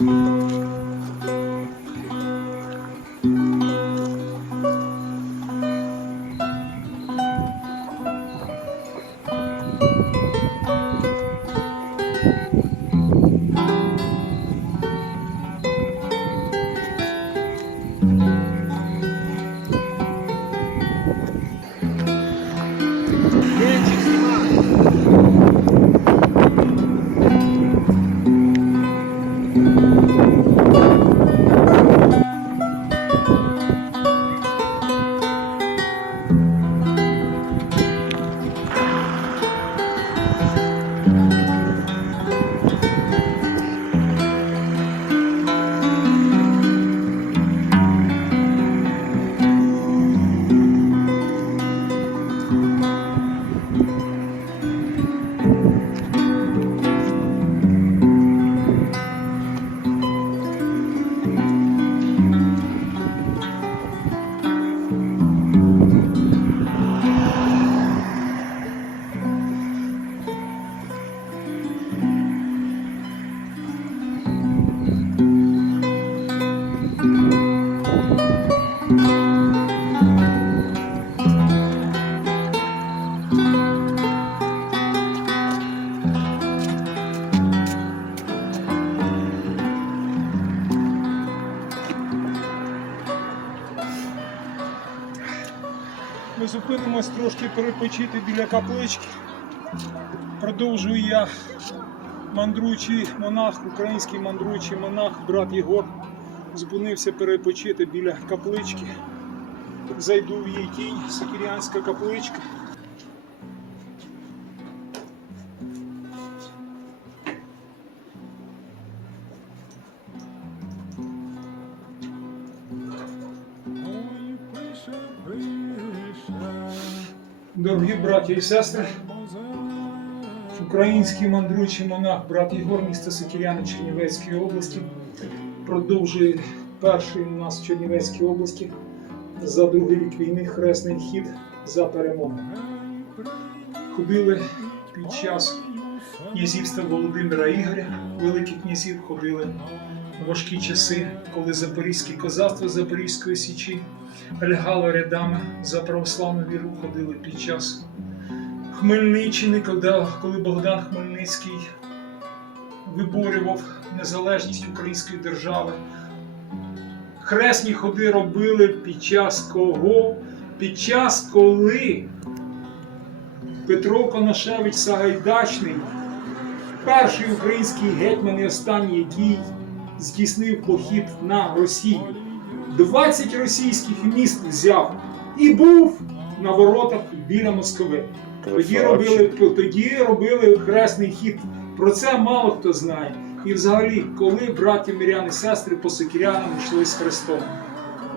Ми перепочити біля каплички. Продовжую я мандруючий монах, український мандруючий монах, брат Єгор. Зупинився перепочити біля каплички. Зайду в її тінь, Сокірянська капличка. Дорогі браті і сестри, український мандруючий монах, брат Єгор, місто Сокіряни Чернівецької області, продовжує перший у нас в Чернівецькій області за другий рік війни хресний хід за перемогу. Ходили під час князівства Володимира Ігоря, великих князів ходили важкі часи, коли запорізьке козацтво Запорізької січі лягало рядами за православну віру, ходили під час Хмельниччини, коли Богдан Хмельницький виборював незалежність української держави. Хресні ходи робили під час кого? Під час коли Петро Конашевич Сагайдачний, перший український гетьман і останній, який здійснив похід на Росію. 20 російських міст взяв і був на воротах біля Москви. Тоді робили, тоді робили хресний хід. Про це мало хто знає. І взагалі, коли браті миряни сестри по сокірянам йшли з Христом.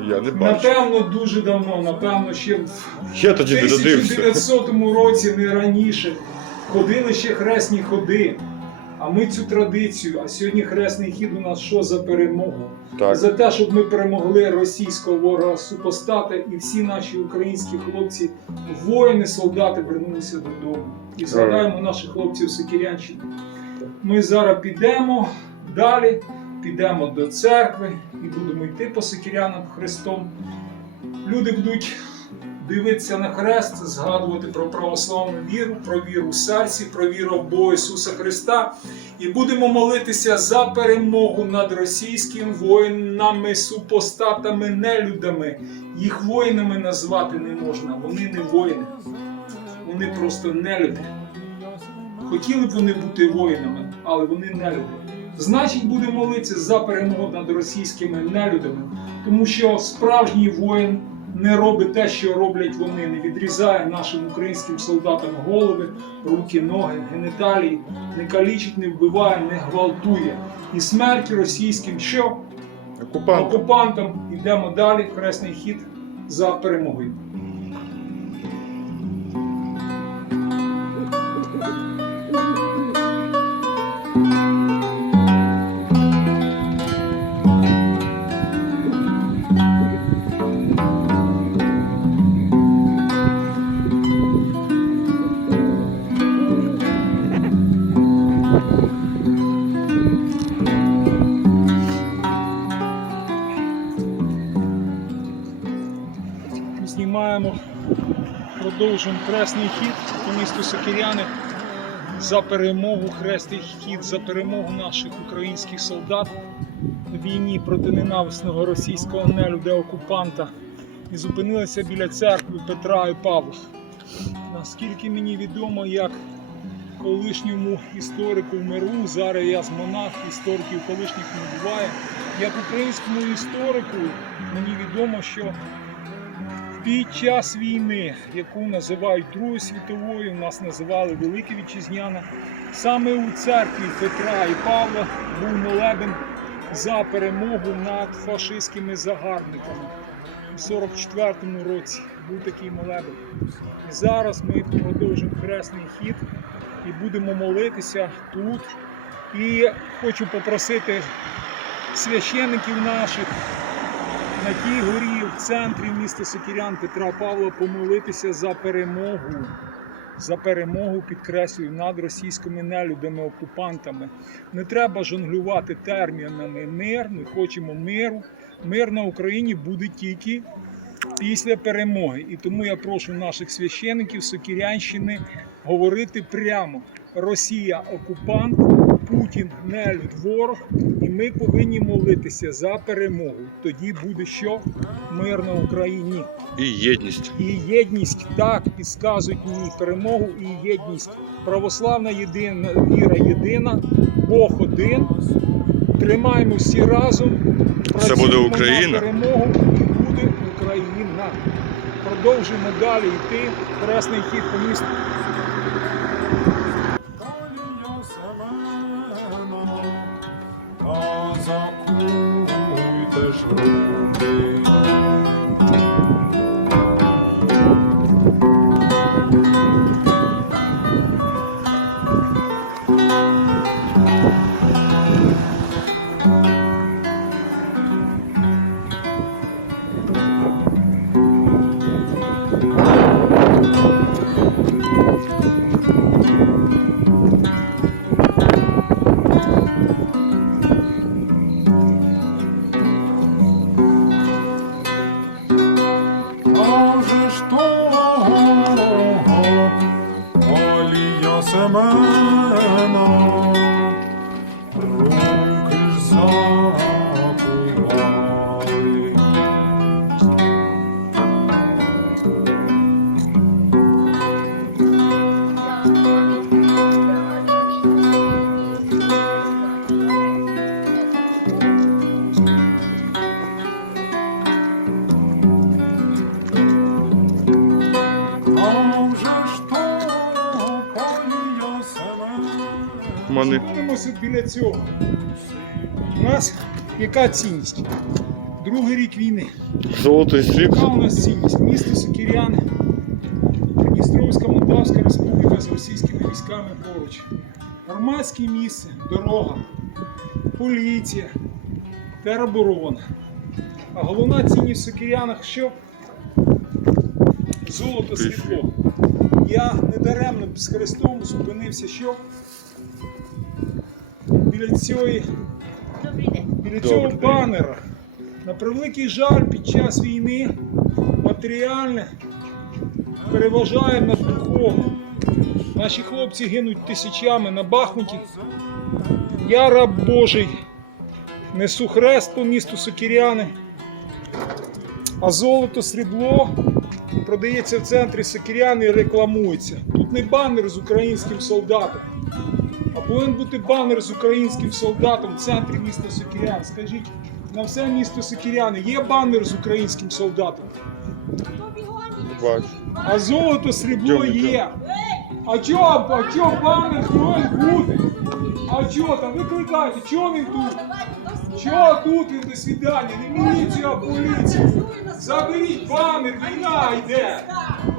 Я не бачу. Напевно, дуже давно, напевно, ще в Я тоді 1900 році, не раніше, ходили ще хресні ходи. А ми цю традицію, а сьогодні хресний хід у нас що за перемогу? Так. За те, щоб ми перемогли російського ворога супостата, і всі наші українські хлопці, воїни, солдати вернулися додому. І згадаємо наших хлопців Сокірянщини. Ми зараз підемо далі, підемо до церкви і будемо йти по Сокірянам Христом. Люди будуть дивитися на хрест, згадувати про православну віру, про віру в серці, про віру в Бога Ісуса Христа. І будемо молитися за перемогу над російським воїнами, супостатами, нелюдами. Їх воїнами назвати не можна. Вони не воїни, вони просто нелюди. Хотіли б вони бути воїнами, але вони нелюди. Значить, будемо молитися за перемогу над російськими нелюдами, тому що справжній воїн не робить те, що роблять вони, не відрізає нашим українським солдатам голови, руки, ноги, геніталії, не калічить, не вбиває, не гвалтує. І смерть російським що? Окупантам. Окупантам йдемо далі, хресний хід за перемогою. Продовжуємо хресний хід по місту Сокиряни за перемогу, хресний хід за перемогу наших українських солдат в війні проти ненависного російського нелюда окупанта і зупинилися біля церкви Петра і Павла. Наскільки мені відомо, як колишньому історику в миру, зараз я з монах, істориків колишніх не буває. Як українському історику мені відомо, що під час війни, яку називають Другою світовою, нас називали Велика Вітчизняна, саме у церкві Петра і Павла був молебен за перемогу над фашистськими загарбниками. У 44-му році був такий молебен. І зараз ми продовжуємо хресний хід і будемо молитися тут. І хочу попросити священиків наших на тій горі в центрі міста Сокірян Петра Павла помолитися за перемогу. За перемогу підкреслюю над російськими нелюдами, окупантами. Не треба жонглювати термінами мир. Ми хочемо миру. Мир на Україні буде тільки після перемоги. І тому я прошу наших священиків Сокірянщини говорити прямо: Росія окупант, Путін нелюд ворог, і ми повинні молитися за перемогу. Тоді буде що? Мир на Україні. І єдність. І єдність так підказують мені перемогу і єдність. Православна єдина, віра єдина, Бог один. Тримаємо всі разом. Це буде Україна. На перемогу і буде Україна. Продовжуємо далі йти. Хресний хід по місту. Мани. Зупинимося біля цього. У нас яка цінність? Другий рік війни. Золотий Яка у нас цінність? Місто Сокіряни, Придністровська Молдавська Республіка з російськими військами поруч. Громадське місце, дорога, поліція, тероборона. А головна цінність в Сокірянах що? Золото, світло. Я недаремно з Христом зупинився що? Біля цієї біля цього банера. На превеликий жаль, під час війни матеріальне переважає над духовним. Наші хлопці гинуть тисячами на Бахмуті. Я раб Божий, несу хрест по місту Сокіряни, а золото, срібло продається в центрі Сокіряни і рекламується. Тут не банер з українським солдатом, повинен бути банер з українським солдатом в центрі міста Сокірян. Скажіть, на все місто Сокіряни є банер з українським солдатом, а золото, срібло є. А чо, а чо банер повинен бути? А чо там? Викликайте, чо він тут? Чо тут він до свідання? Не міліцію, а поліцію. Заберіть банер, війна йде.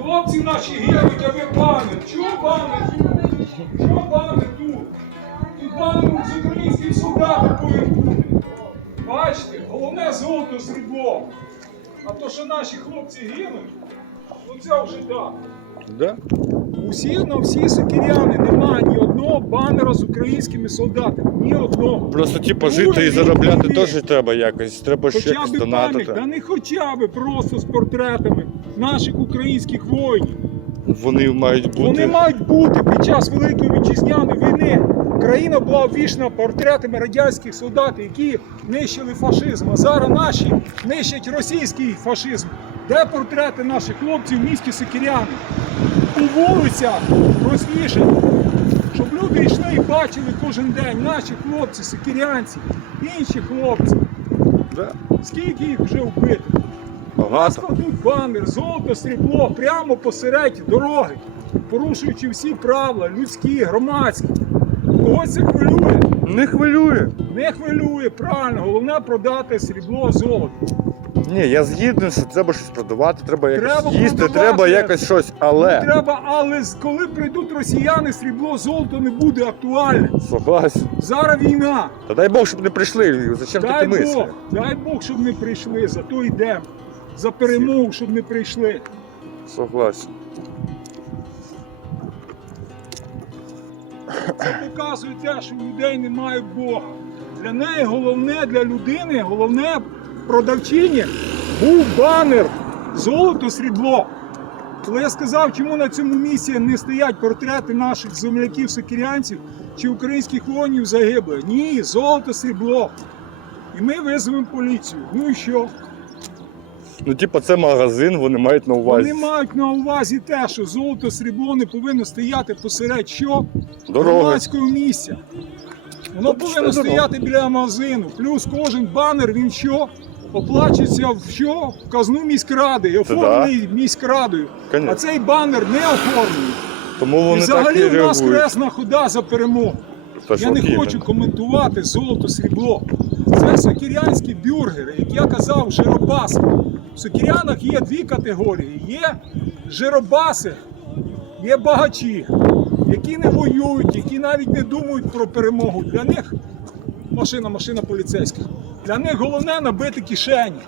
Хлопці наші гинуть, а ви банер. Чого банер З українським солдатом повинен бути. Бачите, головне золото срібло. А то, що наші хлопці гинуть, ну це вже так. Да? Усі на всі сокиряни немає ні одного банера з українськими солдатами. Ні одного. Просто типу Другий жити і заробляти теж треба якось. Треба ще Хоча якось б пам'ять, та не хоча б просто з портретами наших українських воїнів. Вони мають бути. Вони мають бути під час Великої вітчизняної війни. Країна була обвішана портретами радянських солдат, які нищили фашизм. А зараз наші нищать російський фашизм. Де портрети наших хлопців в місті Сокиряни? У вулицях розвішані. Щоб люди йшли і бачили кожен день наші хлопці, сокирянці, інші хлопці. Скільки їх вже вбито? Складуть банер, золото, срібло прямо посеред дороги, порушуючи всі правила, людські, громадські. Когось це хвилює? Не хвилює. Не хвилює, правильно, головне продати срібло, золото. Ні, я згідний, що треба щось продавати, треба якось Треба їсти, продавати. треба якось щось, Не але. треба, але з- коли прийдуть росіяни, срібло, золото не буде актуальне. Согласен. Зараз війна. Та дай Бог, щоб не прийшли. Зачем Дай такі мислі? Бог, дай Бог, щоб не прийшли, зато йдемо. За перемогу, щоб не прийшли. Согласен. Це показує те, що людей немає Бога. Для неї головне, для людини, головне продавчині був банер золото, срібло. Коли я сказав, чому на цьому місці не стоять портрети наших земляків сокирянців чи українських воїнів загиблих. Ні, золото, срібло. І ми визвемо поліцію. Ну і що? Ну, типа, це магазин, вони мають на увазі. Вони мають на увазі те, що золото, срібло не повинно стояти посеред що? Дороги. громадського місця. Воно Ну, повинно стояти біля магазину. Плюс кожен банер він що? Оплачується в що? В казну міськради, і оформлений міськрадою. А цей банер не оформлений. Тому І вони так взагалі і в нас реагують. кресна хода за перемогу. Та Я не хочу коментувати золото срібло. Сокірянські бюргери, як я казав, жиробаси. В сокірянах є дві категорії: є жиробаси, є багачі, які не воюють, які навіть не думають про перемогу. Для них машина, машина поліцейська. Для них головне набити кишені.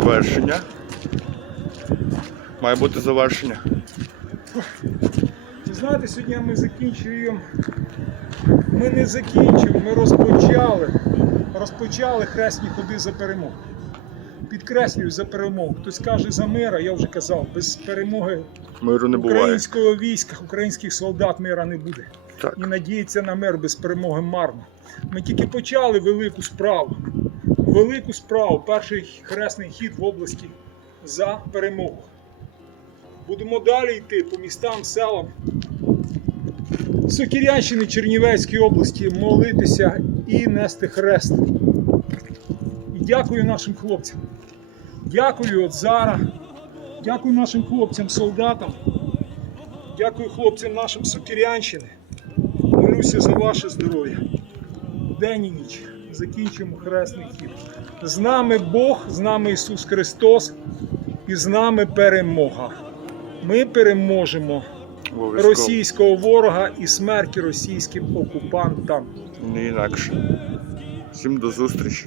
Завершення. Має бути завершення. Ви знаєте, сьогодні ми закінчуємо. Ми не закінчуємо, ми розпочали. Розпочали хресні ходи за перемогу. Підкреслюю за перемогу. Хтось каже за мир, а я вже казав, без перемоги Миру не буває. українського війська, українських солдат мира не буде. Так. І надіятися на мир без перемоги марно. Ми тільки почали велику справу. Велику справу. Перший хресний хід в області за перемогу. Будемо далі йти по містам, селам Сокірянщини Чернівецької області, молитися і нести хрест. І дякую нашим хлопцям. Дякую от зараз. Дякую нашим хлопцям, солдатам. Дякую хлопцям нашим Сокірянщини. Молюся за ваше здоров'я. День і ніч. Закінчимо хресний хід. З нами Бог, з нами Ісус Христос і з нами перемога. Ми переможемо російського ворога і смерть російським окупантам. Не інакше. Всім до зустрічі.